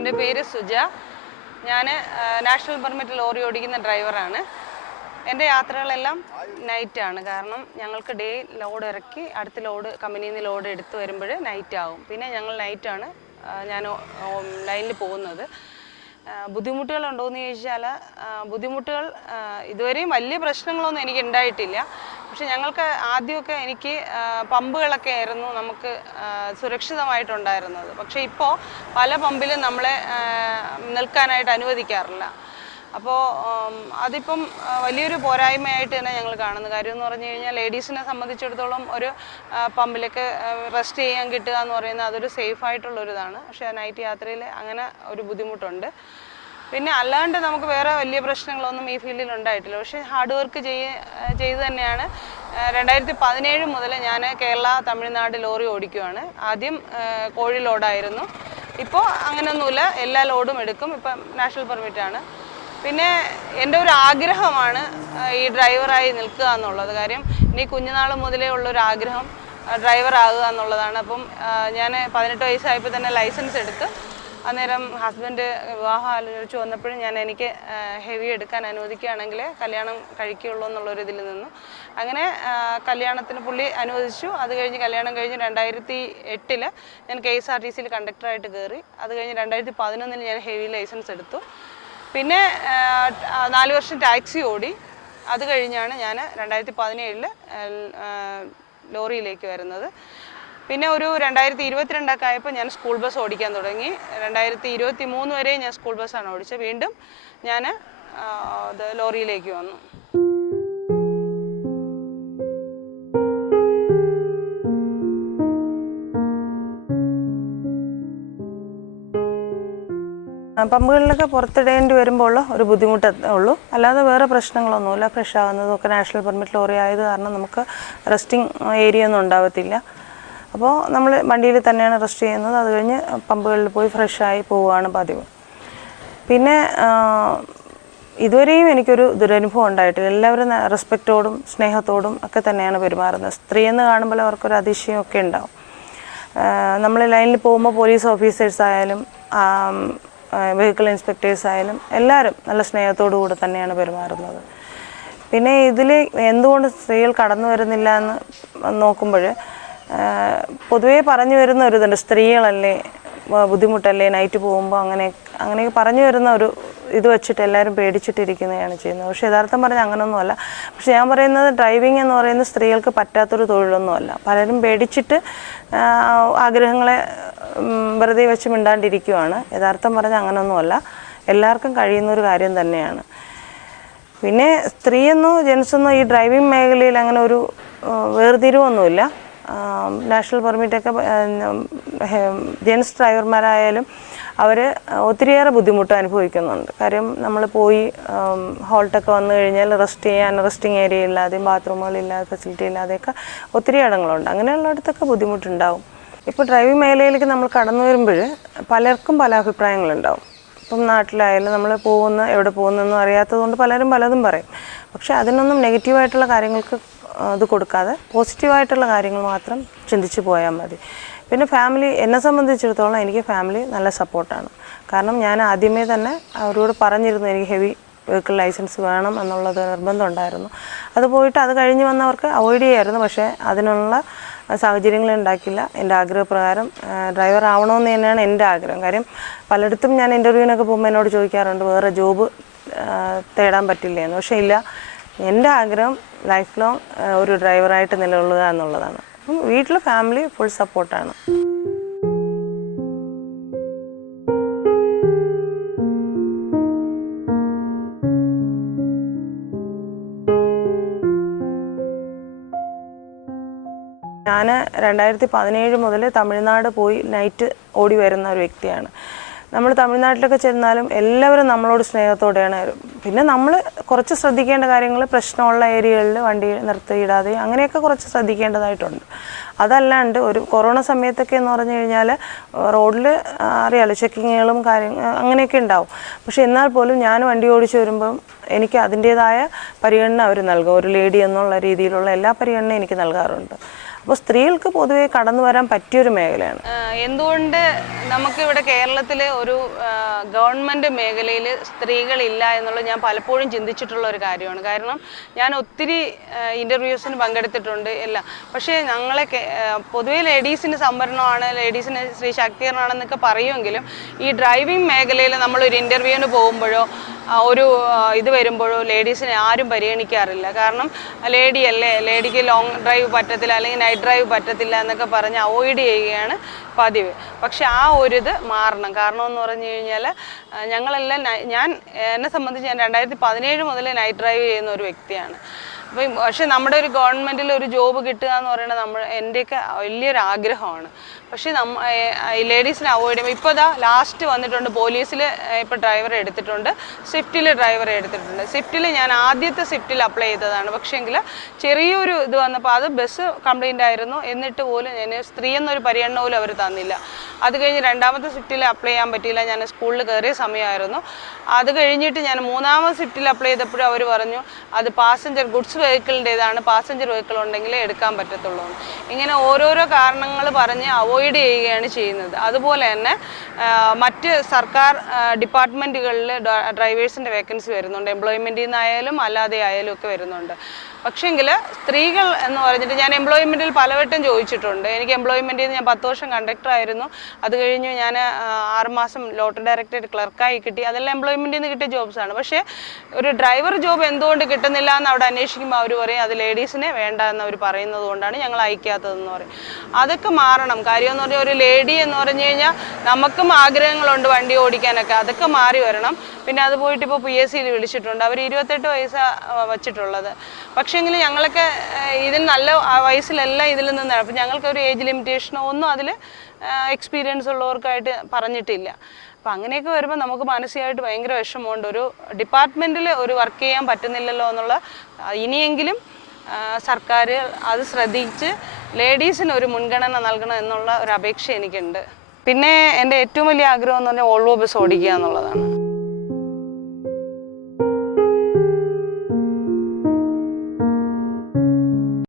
എന്റെ പേര് സുജ. ഞാൻ നാഷണൽ പെർമിറ്റ് ലോറി ഓടിക്കുന്ന ഡ്രൈവറാണ്. എന്റെ യാത്രകളെല്ലാം നൈറ്റാണ്. കാരണം ഞങ്ങൾക്ക് ഡേ ലോഡ് ഇറക്കി അടുത്ത ലോഡ് കമ്പനിയിൽ നിന്ന് ലോഡ് എടുത്ത് വരുമ്പോൾ നൈറ്റ് ആവും പിന്നെ ഞങ്ങൾ നൈറ്റാണ് ഞാൻ ലൈനിൽ പോകുന്നത്. ആ, ബുദ്ധിമുട്ടുകളുണ്ടോ എന്ന് ചോദിച്ചാൽ ബുദ്ധിമുട്ടുകൾ ഇതുവരെയും വലിയ പ്രശ്നങ്ങളൊന്നും എനിക്ക് ഉണ്ടായിട്ടില്ല. പക്ഷെ ഞങ്ങൾക്ക് ആദ്യമൊക്കെ എനിക്ക് പമ്പുകളൊക്കെ ആയിരുന്നു നമുക്ക് സുരക്ഷിതമായിട്ടുണ്ടായിരുന്നത്. പക്ഷെ ഇപ്പോൾ പല പമ്പിലും നമ്മളെ നിൽക്കാനായിട്ട് അനുവദിക്കാറില്ല. അപ്പോൾ അതിപ്പം വലിയൊരു പോരായ്മയായിട്ട് തന്നെ ഞങ്ങൾ കാണുന്നു. കാര്യം എന്ന് പറഞ്ഞു കഴിഞ്ഞാൽ ലേഡീസിനെ സംബന്ധിച്ചിടത്തോളം ഒരു പമ്പിലൊക്കെ റെസ്റ്റ് ചെയ്യാൻ കിട്ടുക എന്ന് പറയുന്നത് അതൊരു സേഫ് ആയിട്ടുള്ളൊരിതാണ്. പക്ഷേ നൈറ്റ് യാത്രയിൽ അങ്ങനെ ഒരു ബുദ്ധിമുട്ടുണ്ട്. പിന്നെ അല്ലാണ്ട് നമുക്ക് വേറെ വലിയ പ്രശ്നങ്ങളൊന്നും ഈ ഫീൽഡിൽ ഉണ്ടായിട്ടില്ല. പക്ഷേ ഹാർഡ് വർക്ക് ചെയ്യ ചെയ്ത് തന്നെയാണ്. രണ്ടായിരത്തി പതിനേഴ് മുതൽ ഞാൻ കേരള തമിഴ്നാട് ലോറി ഓടിക്കുവാണ്. ആദ്യം കോഴി ലോഡായിരുന്നു. ഇപ്പോൾ അങ്ങനെയൊന്നുമില്ല എല്ലാ ലോഡും എടുക്കും. ഇപ്പം നാഷണൽ പെർമിറ്റാണ്. പിന്നെ എന്റെ ഒരു ആഗ്രഹമാണ് ഈ ഡ്രൈവറായി നിൽക്കുക എന്നുള്ളത്. കാര്യം ഇനി കുഞ്ഞുനാൾ മുതലേ ഉള്ള ഒരു ആഗ്രഹം ഡ്രൈവർ എന്നുള്ളതാണ്. അപ്പം ഞാൻ പതിനെട്ട് വയസ്സായപ്പോൾ തന്നെ ലൈസൻസ് എടുത്ത് അന്നേരം ഹസ്ബൻഡ് വിവാഹം ആലോചിച്ച് വന്നപ്പോഴും ഞാൻ എനിക്ക് ഹെവി എടുക്കാൻ അനുവദിക്കുകയാണെങ്കിൽ കല്യാണം കഴിക്കുകയുള്ളൂ എന്നുള്ളൊരു ഇതിൽ നിന്നു. അങ്ങനെ കല്യാണത്തിന് പുള്ളി അനുവദിച്ചു. അത് കഴിഞ്ഞ് കല്യാണം കഴിഞ്ഞ് രണ്ടായിരത്തി എട്ടിൽ ഞാൻ കെ എസ് ആർ ടി സിയിൽ കണ്ടക്ടറായിട്ട് കയറി. അത് കഴിഞ്ഞ് രണ്ടായിരത്തി പതിനൊന്നിൽ ഞാൻ ഹെവി ലൈസൻസ് എടുത്തു. പിന്നെ നാല് വർഷം ടാക്സി ഓടി. അത് കഴിഞ്ഞാണ് ഞാൻ രണ്ടായിരത്തി പതിനേഴിൽ ലോറിയിലേക്ക് വരുന്നത്. പിന്നെ ഒരു രണ്ടായിരത്തി ഇരുപത്തിരണ്ടൊക്കെ ആയപ്പോൾ ഞാൻ സ്കൂൾ ബസ് ഓടിക്കാൻ തുടങ്ങി. രണ്ടായിരത്തി ഇരുപത്തി മൂന്ന് വരെ ഞാൻ സ്കൂൾ ബസ്സാണ് ഓടിച്ചത്. വീണ്ടും ഞാൻ അത് ലോറിയിലേക്ക് വന്നു. പമ്പുകളിലൊക്കെ പുറത്തിടേണ്ടി വരുമ്പോൾ ഒരു ബുദ്ധിമുട്ടേ ഉള്ളൂ. അല്ലാതെ വേറെ പ്രശ്നങ്ങളൊന്നുമില്ല. ഫ്രഷ് ആകുന്നതും ഒക്കെ നാഷണൽ പെർമിറ്റ് ലോറി ആയത് കാരണം നമുക്ക് റെസ്റ്റിംഗ് ഏരിയ ഒന്നും ഉണ്ടാവത്തില്ല. അപ്പോൾ നമ്മൾ വണ്ടിയിൽ തന്നെയാണ് റെസ്റ്റ് ചെയ്യുന്നത്. അത് കഴിഞ്ഞ് പമ്പുകളിൽ പോയി ഫ്രഷായി പോവുകയാണ് പതിവ്. പിന്നെ ഇതുവരെയും എനിക്കൊരു ദുരനുഭവം ഉണ്ടായിട്ടില്ല. എല്ലാവരും റെസ്പെക്റ്റോടും സ്നേഹത്തോടും ഒക്കെ തന്നെയാണ് പെരുമാറുന്നത്. സ്ത്രീ എന്ന് കാണുമ്പോൾ അവർക്കൊരു അതിശയമൊക്കെ ഉണ്ടാവും. നമ്മൾ ലൈനിൽ പോകുമ്പോൾ പോലീസ് ഓഫീസേഴ്സ് ആയാലും വെഹിക്കിൾ ഇൻസ്പെക്ടേഴ്സ് ആയാലും എല്ലാവരും നല്ല സ്നേഹത്തോടു കൂടെ തന്നെയാണ് പെരുമാറുന്നത്. പിന്നെ ഇതിൽ എന്തുകൊണ്ട് സ്ത്രീകൾ കടന്നു വരുന്നില്ല എന്ന് നോക്കുമ്പോൾ പൊതുവേ പറഞ്ഞു വരുന്ന ഒരു ഇതുണ്ട് സ്ത്രീകളല്ലേ ബുദ്ധിമുട്ടല്ലേ നൈറ്റ് പോകുമ്പോൾ അങ്ങനെ അങ്ങനെ പറഞ്ഞു വരുന്ന ഒരു ഇത് വെച്ചിട്ട് എല്ലാവരും പേടിച്ചിട്ടിരിക്കുന്നതാണ് ചെയ്യുന്നത്. പക്ഷേ യഥാർത്ഥം പറഞ്ഞാൽ അങ്ങനെയൊന്നുമല്ല പക്ഷെ ഞാൻ പറയുന്നത് ഡ്രൈവിംഗ് എന്ന് പറയുന്നത് സ്ത്രീകൾക്ക് പറ്റാത്തൊരു തൊഴിലൊന്നുമല്ല. പലരും പേടിച്ചിട്ട് ആഗ്രഹങ്ങളെ വെറുതെ വെച്ച് മിണ്ടാണ്ടിരിക്കുവാണ്. യഥാർത്ഥം പറഞ്ഞാൽ അങ്ങനെയൊന്നുമല്ല എല്ലാവർക്കും കഴിയുന്ന ഒരു കാര്യം തന്നെയാണ്. പിന്നെ സ്ത്രീയെന്നോ ജെൻസെന്നോ ഈ ഡ്രൈവിംഗ് മേഖലയിൽ അങ്ങനെ ഒരു വേർതിരിവൊന്നുമില്ല. നാഷണൽ പെർമിറ്റൊക്കെ ജെൻസ് ഡ്രൈവർമാരായാലും അവർ ഒത്തിരിയേറെ ബുദ്ധിമുട്ട് അനുഭവിക്കുന്നുണ്ട്. കാര്യം നമ്മൾ പോയി ഹോൾട്ടൊക്കെ വന്നു കഴിഞ്ഞാൽ റെസ്റ്റ് ചെയ്യാൻ റെസ്റ്റിംഗ് ഏരിയ ഇല്ലാതെയും ബാത്റൂമുകളില്ലാതെ ഫെസിലിറ്റി ഇല്ലാതെയൊക്കെ ഒത്തിരി ഇടങ്ങളുണ്ട്. അങ്ങനെയുള്ളിടത്തൊക്കെ ബുദ്ധിമുട്ടുണ്ടാവും. ഇപ്പോൾ ഡ്രൈവിംഗ് മേഖലയിലേക്ക് നമ്മൾ കടന്നു വരുമ്പോൾ പലർക്കും പല അഭിപ്രായങ്ങളുണ്ടാവും. ഇപ്പം നാട്ടിലായാലും നമ്മൾ പോകുന്ന എവിടെ പോകുന്നതെന്നും അറിയാത്തതുകൊണ്ട് പലരും പലതും പറയും. പക്ഷേ അതിനൊന്നും നെഗറ്റീവായിട്ടുള്ള കാര്യങ്ങൾക്ക് ഇത് കൊടുക്കാതെ പോസിറ്റീവായിട്ടുള്ള കാര്യങ്ങൾ മാത്രം ചിന്തിച്ചു പോയാൽ മതി. പിന്നെ ഫാമിലി എന്നെ സംബന്ധിച്ചിടത്തോളം എനിക്ക് ഫാമിലി നല്ല സപ്പോർട്ടാണ് കാരണം ഞാൻ ആദ്യമേ തന്നെ അവരോട് പറഞ്ഞിരുന്നു എനിക്ക് ഹെവി വെഹിക്കിൾ ലൈസൻസ് വേണം എന്നുള്ളത് നിർബന്ധമുണ്ടായിരുന്നു അത് പോയിട്ട് അത് കഴിഞ്ഞ് വന്നവർക്ക് അവോയ്ഡ് ചെയ്യായിരുന്നു. പക്ഷേ അതിനുള്ള സാഹചര്യങ്ങൾ ഉണ്ടാക്കില്ല. എന്റെ ആഗ്രഹപ്രകാരം ഡ്രൈവർ ആവണമെന്ന് തന്നെയാണ് എന്റെ ആഗ്രഹം. കാര്യം പലയിടത്തും ഞാൻ ഇന്റർവ്യൂവിനൊക്കെ പോകുമ്പോൾ എന്നോട് ചോദിക്കാറുണ്ട് വേറെ ജോബ് തേടാൻ പറ്റില്ല? എന്ന്. പക്ഷേ ഇല്ല. എന്റെ ആഗ്രഹം ലൈഫ് ലോങ് ഒരു ഡ്രൈവറായിട്ട് നിലകൊള്ളുക എന്നുള്ളതാണ്. അപ്പം വീട്ടിൽ ഫാമിലി ഫുൾ സപ്പോർട്ടാണ് ഞാൻ രണ്ടായിരത്തി പതിനേഴ് മുതൽ തമിഴ്നാട് പോയി നൈറ്റ് ഓടി വരുന്ന ഒരു വ്യക്തിയാണ്. നമ്മൾ തമിഴ്നാട്ടിലൊക്കെ ചെന്നാലും എല്ലാവരും നമ്മളോട് സ്നേഹത്തോടെയാണ് പിന്നെ നമ്മൾ കുറച്ച് ശ്രദ്ധിക്കേണ്ട കാര്യങ്ങൾ പ്രശ്നമുള്ള ഏരിയകളിൽ വണ്ടി നിർത്തിയിടാതെ അങ്ങനെയൊക്കെ കുറച്ച് ശ്രദ്ധിക്കേണ്ടതായിട്ടുണ്ട്. അതല്ലാണ്ട് ഒരു കൊറോണ സമയത്തൊക്കെ എന്ന് പറഞ്ഞു കഴിഞ്ഞാൽ റോഡിൽ അറിയാലോ ചെക്കിങ്ങുകളും കാര്യങ്ങൾ അങ്ങനെയൊക്കെ ഉണ്ടാവും. പക്ഷെ എന്നാൽ പോലും ഞാൻ വണ്ടി ഓടിച്ചു വരുമ്പം എനിക്ക് അതിന്റേതായ പരിഗണന അവർ നൽകും. ഒരു ലേഡി എന്നുള്ള രീതിയിലുള്ള എല്ലാ പരിഗണനയും എനിക്ക് നൽകാറുണ്ട്. അപ്പോൾ സ്ത്രീകൾക്ക് പൊതുവേ കടന്നു വരാൻ പറ്റിയൊരു മേഖലയാണ്. എന്തുകൊണ്ട് നമുക്കിവിടെ കേരളത്തിൽ ഒരു ഗവൺമെന്റ് മേഖലയിൽ സ്ത്രീകളില്ല എന്നുള്ളത് ഞാൻ പലപ്പോഴും ചിന്തിച്ചിട്ടുള്ള ഒരു കാര്യമാണ്. കാരണം ഞാൻ ഒത്തിരി ഇന്റർവ്യൂസിന് പങ്കെടുത്തിട്ടുണ്ട് എല്ലാം. പക്ഷേ ഞങ്ങളെ പൊതുവേ ലേഡീസിന് സംവരണമാണ് ലേഡീസിന് സ്ത്രീ ശാക്തീകരണമാണെന്നൊക്കെ പറയുമെങ്കിലും ഈ ഡ്രൈവിംഗ് മേഖലയിൽ നമ്മളൊരു ഇന്റർവ്യൂവിന് പോകുമ്പോഴോ ഒരു ഇത് വരുമ്പോഴോ ലേഡീസിനെ ആരും പരിഗണിക്കാറില്ല. കാരണം ലേഡി അല്ലേ ലേഡിക്ക് ലോങ് ഡ്രൈവ് പറ്റത്തില്ല അല്ലെങ്കിൽ നൈറ്റ് ഡ്രൈവ് പറ്റത്തില്ല എന്നൊക്കെ പറഞ്ഞ് അവോയ്ഡ് ചെയ്യുകയാണ് പതിവ്. പക്ഷെ ആ ഒരു ഇത് മാറണം. കാരണം എന്ന് പറഞ്ഞു കഴിഞ്ഞാൽ ഞങ്ങളെല്ലാം ഞാൻ എന്നെ സംബന്ധിച്ച് ഞാൻ രണ്ടായിരത്തി പതിനേഴ് മുതൽ നൈറ്റ് ഡ്രൈവ് ചെയ്യുന്ന ഒരു വ്യക്തിയാണ്. അപ്പം പക്ഷെ നമ്മുടെ ഒരു ഗവൺമെന്റിൽ ഒരു ജോബ് കിട്ടുക എന്ന് പറയുന്നത് നമ്മൾ എന്റെയൊക്കെ വലിയൊരു ആഗ്രഹമാണ് പക്ഷേ നമ്മ ലേഡീസിനെ അവോയ്ഡ് ചെയ്യുമ്പോൾ ഇപ്പോൾ ഇതാ ലാസ്റ്റ് വന്നിട്ടുണ്ട്. പോലീസിൽ ഇപ്പോൾ ഡ്രൈവറെ എടുത്തിട്ടുണ്ട്. സ്വിഫ്റ്റിൽ ഡ്രൈവറെ എടുത്തിട്ടുണ്ട്. സ്വിഫ്റ്റിൽ ഞാൻ ആദ്യത്തെ സ്വിഫ്റ്റിൽ അപ്ലൈ ചെയ്തതാണ്. പക്ഷേങ്കിൽ ചെറിയൊരു ഇത് വന്നപ്പോൾ അത് ബസ് കംപ്ലൈന്റ് ആയിരുന്നു. എന്നിട്ട് പോലും ഞാൻ സ്ത്രീ എന്നൊരു പരിഗണന പോലും അവർ തന്നില്ല. അത് കഴിഞ്ഞ് രണ്ടാമത്തെ സ്വിഫ്റ്റിൽ അപ്ലൈ ചെയ്യാൻ പറ്റിയില്ല. ഞാൻ സ്കൂളിൽ കയറിയ സമയമായിരുന്നു. അത് കഴിഞ്ഞിട്ട് ഞാൻ മൂന്നാമത് സ്വിഫ്റ്റിൽ അപ്ലൈ ചെയ്തപ്പോഴും അവർ പറഞ്ഞു അത് പാസഞ്ചർ ഗുഡ്സ് വെഹിക്കിളിന്റെതാണ് പാസഞ്ചർ വെഹിക്കിൾ ഉണ്ടെങ്കിലേ എടുക്കാൻ പറ്റത്തുള്ളൂ. ഇങ്ങനെ ഓരോരോ കാരണങ്ങൾ പറഞ്ഞ് അവോയ്ഡ് ചെയ്യുകയാണ് ചെയ്യുന്നത്. അതുപോലെ തന്നെ മറ്റ് സർക്കാർ ഡിപ്പാർട്ട്മെന്റുകളിൽ ഡ്രൈവേഴ്സിന്റെ വേക്കൻസി വരുന്നുണ്ട്. എംപ്ലോയ്മെന്റിൽ നിന്നായാലും അല്ലാതെ ആയാലും ഒക്കെ വരുന്നുണ്ട്. പക്ഷേങ്കിൽ സ്ത്രീകൾ എന്ന് പറഞ്ഞിട്ട് ഞാൻ എംപ്ലോയ്മെന്റിൽ പലവട്ടം ചോദിച്ചിട്ടുണ്ട്. എനിക്ക് എംപ്ലോയ്മെന്റിൽ നിന്ന് ഞാൻ പത്ത് വർഷം കണ്ടക്ടർ ആയിരുന്നു. അത് കഴിഞ്ഞ് ഞാൻ ആറുമാസം ലോട്ടറി ഡയറക്ടറേറ്റ് ക്ലർക്കായി കിട്ടി. അതെല്ലാം എംപ്ലോയ്മെന്റിൽ നിന്ന് കിട്ടിയ ജോബ്സാണ് പക്ഷേ ഒരു ഡ്രൈവർ ജോബ് എന്തുകൊണ്ട് കിട്ടുന്നില്ല എന്ന് അവിടെ അന്വേഷിക്കുമ്പോൾ അവർ പറയും അത് ലേഡീസിനെ വേണ്ട എന്ന് അവർ പറയുന്നത് കൊണ്ടാണ് ഞങ്ങൾ അയക്കാത്തതെന്ന് പറയും. അതൊക്കെ മാറണം. കാര്യം എന്ന് പറഞ്ഞാൽ ഒരു ലേഡി എന്ന് പറഞ്ഞു കഴിഞ്ഞാൽ നമുക്കും ആഗ്രഹങ്ങളുണ്ട് വണ്ടി ഓടിക്കാനൊക്കെ. അതൊക്കെ മാറി വരണം. പിന്നെ അത് പോയിട്ട് ഇപ്പോൾ പി എസ് സിയിൽ വിളിച്ചിട്ടുണ്ട്. അവർ ഇരുപത്തെട്ട് വയസ്സാണ് വച്ചിട്ടുള്ളത്. പക്ഷേങ്കിൽ ഞങ്ങളൊക്കെ ഇതിൽ നല്ല വയസ്സിലല്ല വയസ്സിലെല്ലാം ഇതിൽ നിന്നാണ്. അപ്പം ഞങ്ങൾക്ക് ഒരു ഏജ് ലിമിറ്റേഷനോ ഒന്നും അതിൽ എക്സ്പീരിയൻസ് ഉള്ളവർക്കായിട്ട് പറഞ്ഞിട്ടില്ല. അപ്പം അങ്ങനെയൊക്കെ വരുമ്പോൾ നമുക്ക് മാനസികമായിട്ട് ഭയങ്കര വിഷമമുണ്ട്. ഒരു ഡിപ്പാർട്ട്മെന്റിൽ ഒരു വർക്ക് ചെയ്യാൻ പറ്റുന്നില്ലല്ലോ എന്നുള്ള ഇനിയെങ്കിലും സർക്കാർ അത് ശ്രദ്ധിച്ച് ലേഡീസിന് ഒരു മുൻഗണന നൽകണം എന്നുള്ള ഒരു അപേക്ഷ എനിക്കുണ്ട്. പിന്നെ എന്റെ ഏറ്റവും വലിയ ആഗ്രഹം എന്ന് പറഞ്ഞാൽ ഓൾവോ ബസ് ഓടിക്കുക എന്നുള്ളതാണ്.